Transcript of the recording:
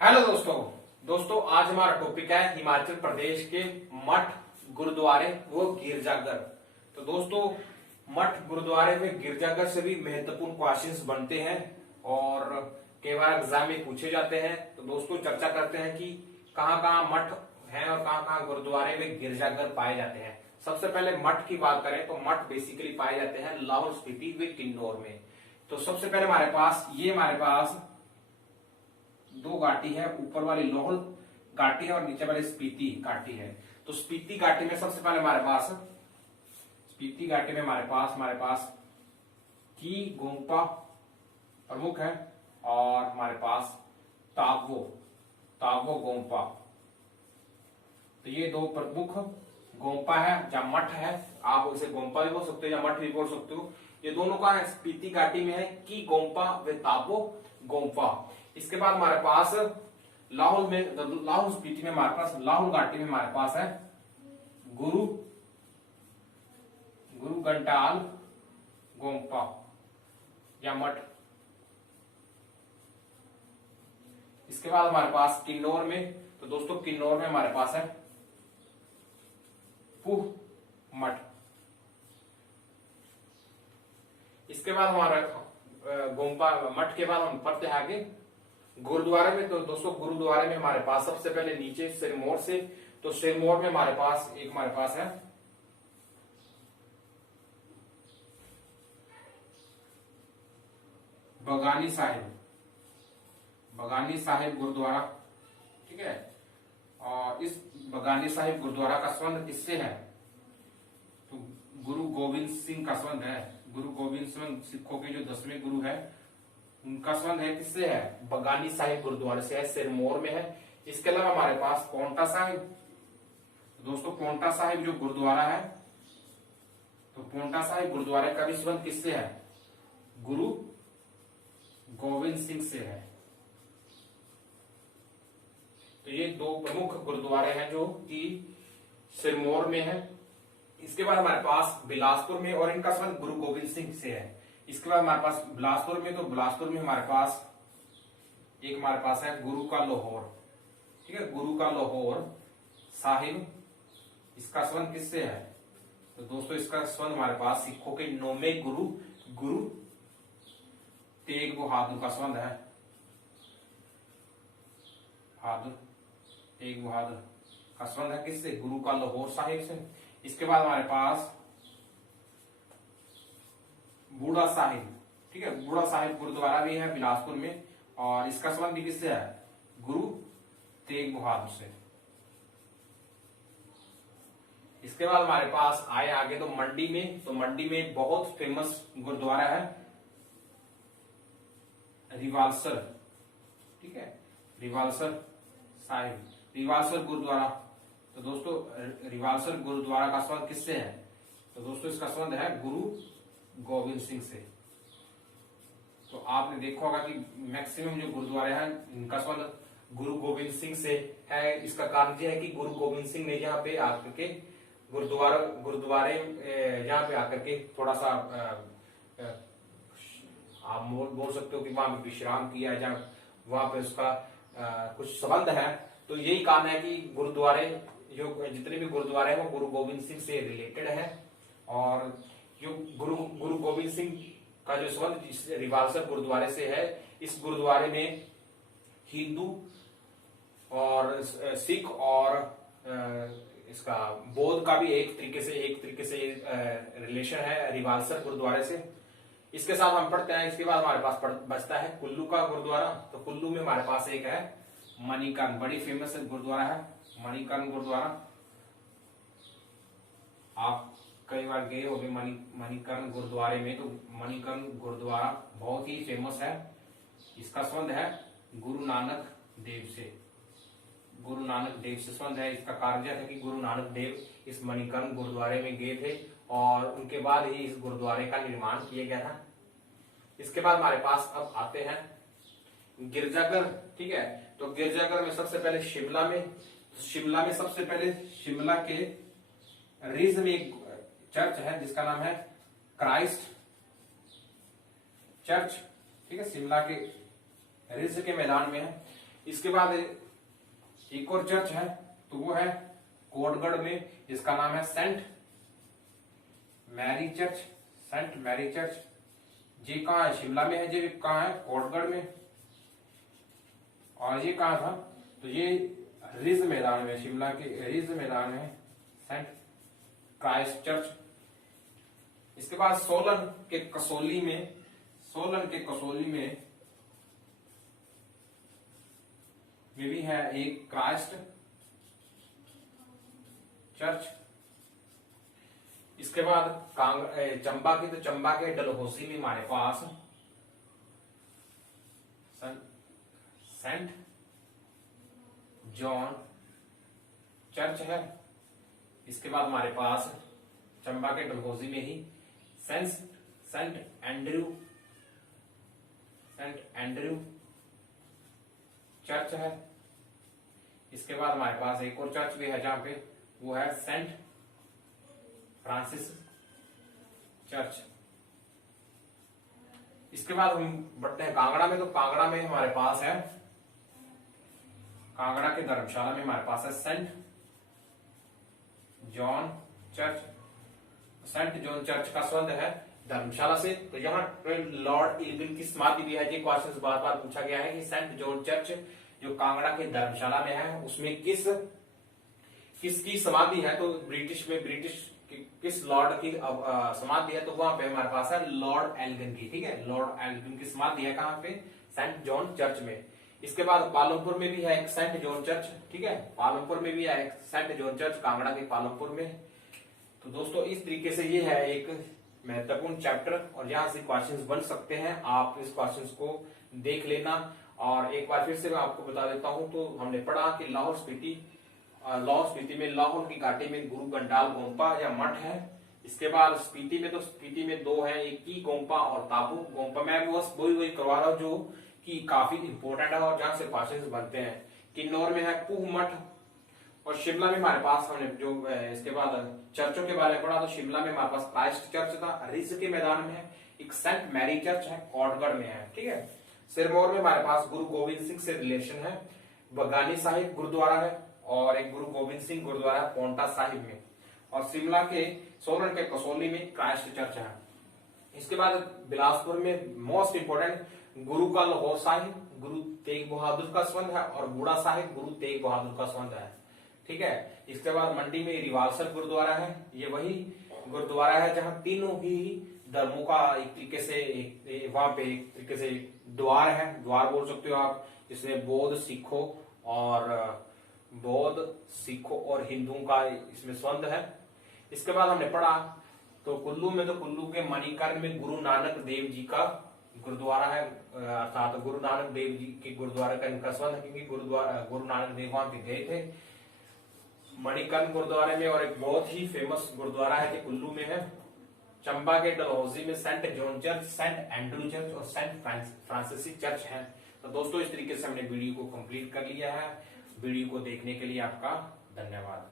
Hello दोस्तों आज हमारा टॉपिक है हिमाचल प्रदेश के मठ गुरुद्वारे वो गिरजाघर। तो दोस्तों मठ गुरुद्वारे में गिरजाघर से भी महत्वपूर्ण क्वेश्चंस बनते हैं और कई बार एग्जाम में पूछे जाते हैं। तो दोस्तों चर्चा करते हैं कि कहाँ कहाँ मठ हैं और कहाँ कहाँ गुरुद्वारे में गिरजाघर पाए जाते हैं। सबसे पहले मठ की बात करें तो मठ बेसिकली पाए जाते हैं लाहौल स्पीति व किन्नौर में। तो सबसे पहले हमारे पास दो घाटी है, ऊपर वाली लाहौल घाटी है और नीचे वाली स्पीति घाटी है। तो स्पीति घाटी में सबसे पहले हमारे पास की गोंपा प्रमुख है और हमारे पास तावो गोंपा। तो ये दो प्रमुख गोंपा है या मठ है, आप उसे गोंपा भी बोल सकते हो या मठ भी बोल सकते हो। ये दोनों का है स्पीति घाटी में है की गोंपा व तावो गोंपा। इसके बाद हमारे पास लाहौल स्पीति में लाहौल घाटी में हमारे पास है गुरु घंटाल गोंपा या मठ। इसके बाद हमारे पास किन्नौर में, तो दोस्तों किन्नौर में हमारे पास है पुह मठ। इसके बाद हमारा गोंपा मठ के बाद हम पढ़ते हैं आगे गुरुद्वारे में। तो दोस्तों गुरुद्वारे में हमारे पास सबसे पहले नीचे सिरमौर से, तो सिरमौर में हमारे पास है बगानी साहिब गुरुद्वारा, ठीक है। और इस बगानी साहिब गुरुद्वारा का संबंध किससे है? तो गुरु गोविंद सिंह का संबंध है। गुरु गोविंद सिंह सिखों के जो 10वें गुरु है उनका संबंध है, किससे है? बगानी साहिब गुरुद्वारे से है, सिरमौर में है। इसके अलावा हमारे पास पोंटा साहिब, दोस्तों पोंटा साहिब जो गुरुद्वारा है, तो पोंटा साहिब गुरुद्वारे का भी संबंध किससे है? गुरु गोविंद सिंह से है। तो ये दो प्रमुख गुरुद्वारे हैं जो कि सिरमौर में है। इसके बाद हमारे पास बिलासपुर में, और इनका संबंध गुरु गोविंद सिंह से है। इसके बाद हमारे पास बिलासपुर में, तो बिलासपुर में हमारे पास है गुरु का लाहौर, ठीक है। गुरु का लाहौर साहिब, इसका संबंध किससे है? तो दोस्तों इसका संबंध हमारे पास सिखों के 9वें गुरु तेग बहादुर का संबंध है। तेग बहादुर का संबंध है किससे? गुरु का लाहौर साहिब से। इसके बाद हमारे पास बूढ़ा साहिब, ठीक है। बूढ़ा साहिब गुरुद्वारा भी है बिलासपुर में और इसका संबंध भी किससे है? गुरु तेग बहादुर से। इसके बाद हमारे पास आए आगे तो मंडी में, तो मंडी में बहुत फेमस गुरुद्वारा है रिवालसर, ठीक है। रिवालसर साहिब, रिवालसर गुरुद्वारा। तो दोस्तों रिवालसर गुरुद्वारा का संबंध किससे है? तो दोस्तों इसका संबंध है गुरु गोविंद सिंह से। तो आपने देखा होगा कि मैक्सिमम जो गुरुद्वारे हैं इनका संबंध गुरु गोविंद सिंह से है। इसका कारण यह है कि गुरु गोविंद सिंह ने यहाँ पे आकर के गुरुद्वारे यहाँ पे आकर के थोड़ा सा आप बोल सकते हो कि वहां पे विश्राम किया है, जहाँ वहां पे उसका कुछ संबंध है। तो यही कारण है कि गुरुद्वारे जो जितने भी गुरुद्वारे हैं वो गुरु गोविंद सिंह से रिलेटेड है। और जो गुरु गोविंद सिंह का जो संबंध रिवालसर गुरुद्वारे से है, इस गुरुद्वारे में हिंदू और सिख और इसका बौद्ध का भी एक तरीके से रिलेशन है रिवालसर गुरुद्वारे से। इसके साथ हम पढ़ते हैं। इसके बाद हमारे पास बचता है कुल्लू का गुरुद्वारा। तो कुल्लू में हमारे पास एक है मणिकर्ण, बड़ी फेमस गुरुद्वारा है मणिकर्ण गुरुद्वारा। आप कई बार गए होंगे मणिकर्ण गुरुद्वारे में। तो मणिकर्ण गुरुद्वारा बहुत ही फेमस है। इसका संबंध है गुरु नानक देव से। गुरु नानक देव से संबंध है। इसका कारण यह है कि गुरु नानक देव इस मणिकर्ण गुरुद्वारे में गए थे और उनके बाद ही इस गुरुद्वारे का निर्माण किया गया था। इसके बाद हमारे पास अब आते हैं गिरजाघर, ठीक है। तो गिरजाघर में सबसे पहले शिमला के रिज में एक चर्च है जिसका नाम है क्राइस्ट चर्च, ठीक है। शिमला के रिज के मैदान में है। इसके बाद एक और चर्च है, तो वो है कोटगढ़ में, जिसका नाम है Saint Mary church. Saint Mary church ये कहाँ है? शिमला में है। ये कहाँ है? कोटगढ़ में। और ये कहाँ था? तो ये रिज मैदान में, शिमला के रिज मैदान में सेंट क्राइस्ट चर्च। इसके बाद सोलन के कसौली में, सोलन के कसौली में भी है एक क्राइस्ट चर्च। इसके बाद चंबा की, तो चंबा के डलहौसी में हमारे पास सेंट जॉन चर्च है। इसके बाद हमारे पास चंबा के डलहौसी में ही सेंट एंड्रयू चर्च है। इसके बाद हमारे पास एक और चर्च भी है जहां पे, वो है सेंट फ्रांसिस चर्च। इसके बाद हम बढ़ते हैं कांगड़ा में, तो कांगड़ा में हमारे पास है, कांगड़ा के धर्मशाला में हमारे पास है Saint John church. Saint John church का संबंध है धर्मशाला से। तो यहाँ लॉर्ड इरविन की समाधि भी है। ये क्वेश्चन बार बार पूछा गया है कि सेंट जॉन चर्च जो कांगड़ा के धर्मशाला में है, उसमें किसकी समाधि है? तो ब्रिटिश किस लॉर्ड की समाधि है? तो वहां पे हमारे पास है लॉर्ड एल्गिन की। ठीक है, लॉर्ड एल्गिन की समाधि है कहां पे? सेंट जॉन चर्च में। इसके बाद पालमपुर में भी है एक सेंट जॉन चर्च। ठीक है, पालमपुर में भी है एक सेंट जॉन चर्च, कांगड़ा के पालमपुर में। तो दोस्तों इस तरीके से ये है एक महत्वपूर्ण चैप्टर, और यहाँ से क्वेश्चंस बन सकते हैं। आप इस क्वेश्चंस को देख लेना। और एक बार फिर से मैं आपको बता देता हूं, तो हमने पढ़ा कि लाहौल स्पीति में लाहौल की घाटी में गुरु गंडाल गोम्पा या मठ है। इसके बाद स्पीति में दो है, एक की गोम्पा और ताबू गोम्पा। मैं बस वही करवा रहा हूँ जो कि काफी इंपॉर्टेंट है और जहां से क्वेश्चंस बनते हैं। किन्नौर में है कुह मठ, और शिमला में हमारे पास हमने जो इसके बाद चर्चों के बारे में पढ़ा, तो शिमला में हमारे पास क्राइस्ट चर्च था, रिज के मैदान में है एक सेंट मैरी चर्च है, कोटगढ़ में है। ठीक है, सिरमौर में हमारे पास गुरु गोविंद सिंह से रिलेशन है, बगानी साहिब गुरुद्वारा है, और एक गुरु गोविंद सिंह गुरुद्वारा पोंटा साहिब में। और शिमला के सोलन के कसौली में क्राइस्ट चर्च है। इसके बाद बिलासपुर में मोस्ट इंपोर्टेंट गुरु का लाहौर साहिब गुरु तेग बहादुर का संबंध है, और बूढ़ा साहिब गुरु तेग बहादुर का संबंध है। ठीक है, इसके बाद मंडी में रिवालसर गुरुद्वारा है। ये वही गुरुद्वारा है जहां तीनों ही धर्मों का एक तरीके से वहां पे एक तरीके से द्वार है, द्वार बोल सकते हो आप, जिसमें बौद्ध सिखों और हिंदुओं का इसमें संबंध है। इसके बाद हमने पढ़ा तो कुल्लू के मणिकर्ण में गुरु नानक देव जी का गुरुद्वारा है, अर्थात गुरु नानक देव जी के गुरुद्वारा का इनका संबंध है, क्योंकि गुरु नानक देव वहां पे गए थे मणिकर्ण गुरुद्वारे में। और एक बहुत ही फेमस गुरुद्वारा है कि कुल्लू में है। चंबा के डलहौसी में Saint John church, Saint Andrew church और सेंट फ्रांसिसी चर्च है। तो दोस्तों इस तरीके से हमने वीडियो को कंप्लीट कर लिया है। वीडियो को देखने के लिए आपका धन्यवाद।